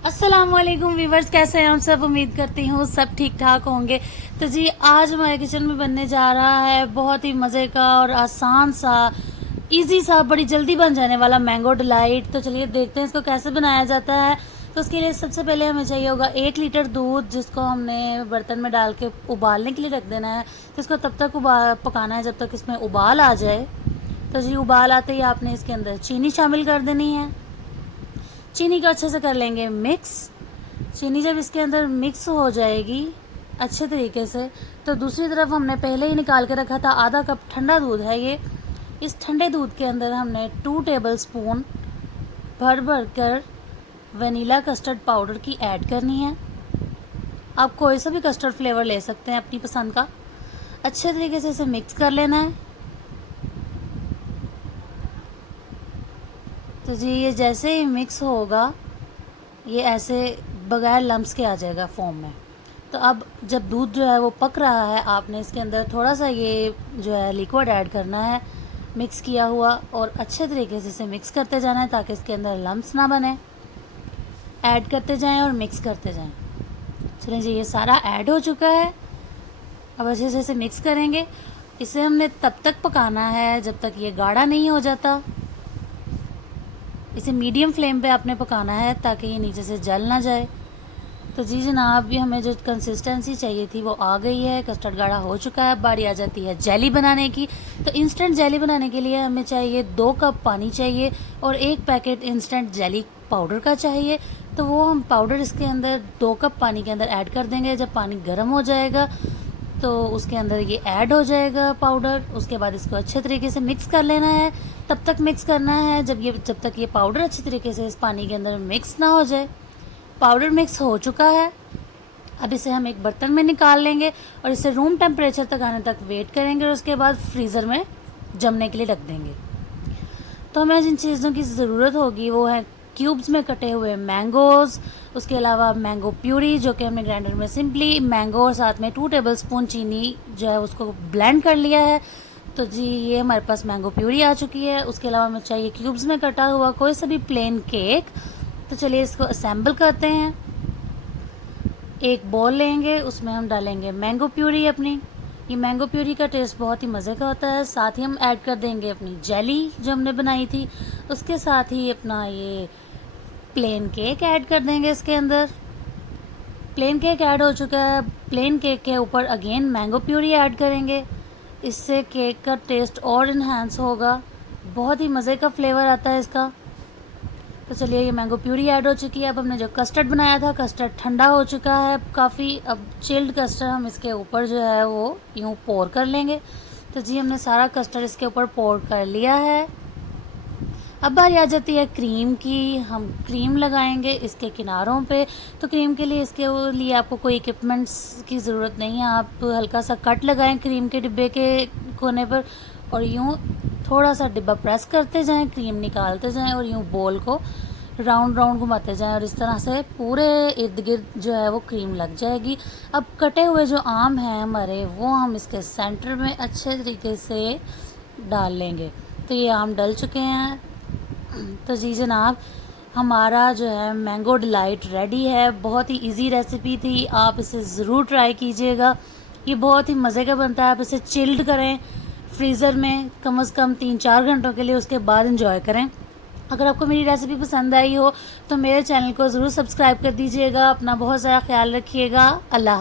अस्सलामुअलैकुम वीवर्स, कैसे हैं आप सब। उम्मीद करती हूँ सब ठीक ठाक होंगे। तो जी आज हमारे किचन में बनने जा रहा है बहुत ही मज़े का और आसान सा, इजी सा, बड़ी जल्दी बन जाने वाला मैंगो डिलाइट। तो चलिए देखते हैं इसको कैसे बनाया जाता है। तो उसके लिए सबसे पहले हमें चाहिए होगा 1 लीटर दूध, जिसको हमने बर्तन में डाल के उबालने के लिए रख देना है। तो इसको तब तक पकाना है जब तक इसमें उबाल आ जाए। तो जी उबाल आते ही आपने इसके अंदर चीनी शामिल कर देनी है। चीनी को अच्छे से कर लेंगे मिक्स। चीनी जब इसके अंदर मिक्स हो जाएगी अच्छे तरीके से, तो दूसरी तरफ हमने पहले ही निकाल के रखा था आधा कप ठंडा दूध है ये। इस ठंडे दूध के अंदर हमने 2 टेबल स्पून भर भर कर वनीला कस्टर्ड पाउडर की ऐड करनी है। आप कोई सा भी कस्टर्ड फ्लेवर ले सकते हैं अपनी पसंद का। अच्छे तरीके से इसे मिक्स कर लेना है। तो जी ये जैसे ही मिक्स होगा ये ऐसे बगैर लम्स के आ जाएगा फॉर्म में। तो अब जब दूध जो है वो पक रहा है, आपने इसके अंदर थोड़ा सा ये जो है लिक्विड ऐड करना है मिक्स किया हुआ, और अच्छे तरीके से इसे मिक्स करते जाना है ताकि इसके अंदर लम्स ना बने। ऐड करते जाएं और मिक्स करते जाएं। चलिए जी ये सारा ऐड हो चुका है। अब अच्छे से इसे मिक्स करेंगे। इसे हमने तब तक पकाना है जब तक ये गाढ़ा नहीं हो जाता। इसे मीडियम फ्लेम पे आपने पकाना है ताकि ये नीचे से जल ना जाए। तो जी जनाब, ये हमें जो कंसिस्टेंसी चाहिए थी वो आ गई है। कस्टर्ड गाढ़ा हो चुका है। अब बारी आ जाती है जेली बनाने की। तो इंस्टेंट जेली बनाने के लिए हमें चाहिए 2 कप पानी चाहिए और 1 पैकेट इंस्टेंट जेली पाउडर का चाहिए। तो वो हम पाउडर इसके अंदर 2 कप पानी के अंदर ऐड कर देंगे। जब पानी गर्म हो जाएगा तो उसके अंदर ये ऐड हो जाएगा पाउडर। उसके बाद इसको अच्छे तरीके से मिक्स कर लेना है। तब तक मिक्स करना है जब तक ये पाउडर अच्छे तरीके से इस पानी के अंदर मिक्स ना हो जाए। पाउडर मिक्स हो चुका है। अब इसे हम एक बर्तन में निकाल लेंगे और इसे रूम टेम्परेचर तक आने तक वेट करेंगे और उसके बाद फ्रीज़र में जमने के लिए रख देंगे। तो हमें जिन चीज़ों की ज़रूरत होगी वो है क्यूब्स में कटे हुए मैंगोज़, उसके अलावा मैंगो प्यूरी जो कि हमने ग्राइंडर में सिंपली मैंगो और साथ में 2 टेबल स्पून चीनी जो है उसको ब्लेंड कर लिया है। तो जी ये हमारे पास मैंगो प्यूरी आ चुकी है। उसके अलावा हमें चाहिए क्यूब्स में कटा हुआ कोई सा भी प्लेन केक। तो चलिए इसको असेंबल करते हैं। एक बॉल लेंगे, उसमें हम डालेंगे मैंगो प्यूरी अपनी। ये मैंगो प्यूरी का टेस्ट बहुत ही मज़े का होता है। साथ ही हम ऐड कर देंगे अपनी जेली जो हमने बनाई थी। उसके साथ ही अपना ये प्लेन केक ऐड कर देंगे इसके अंदर। प्लेन केक ऐड हो चुका है। प्लेन केक के ऊपर अगेन मैंगो प्यूरी ऐड करेंगे। इससे केक का टेस्ट और इन्हांस होगा। बहुत ही मज़े का फ्लेवर आता है इसका। तो चलिए ये मैंगो प्यूरी ऐड हो चुकी है। अब हमने जो कस्टर्ड बनाया था, कस्टर्ड ठंडा हो चुका है काफ़ी। अब चिल्ड कस्टर्ड हम इसके ऊपर जो है वो यूँ पोर कर लेंगे। तो जी हमने सारा कस्टर्ड इसके ऊपर पोर कर लिया है। अब बारी आ जाती है क्रीम की। हम क्रीम लगाएंगे इसके किनारों पे। तो क्रीम के लिए इसके लिए आपको कोई इक्विपमेंट्स की ज़रूरत नहीं है। आप हल्का सा कट लगाएं क्रीम के डिब्बे के कोने पर और यूँ थोड़ा सा डिब्बा प्रेस करते जाएं, क्रीम निकालते जाएं और यूँ बॉल को राउंड राउंड घुमाते जाएं और इस तरह से पूरे इर्द गिर्द जो है वो क्रीम लग जाएगी। अब कटे हुए जो आम हैं हमारे वो हम इसके सेंटर में अच्छे तरीके से डाल लेंगे। तो ये आम डल चुके हैं। तो जी जनाब, हमारा जो है मैंगो डिलाइट रेडी है। बहुत ही इजी रेसिपी थी, आप इसे ज़रूर ट्राई कीजिएगा। ये बहुत ही मज़े का बनता है। आप इसे चिल्ड करें फ्रीज़र में कम से कम 3-4 घंटों के लिए, उसके बाद इंजॉय करें। अगर आपको मेरी रेसिपी पसंद आई हो तो मेरे चैनल को ज़रूर सब्सक्राइब कर दीजिएगा। अपना बहुत सारा ख्याल रखिएगा। अल्लाह।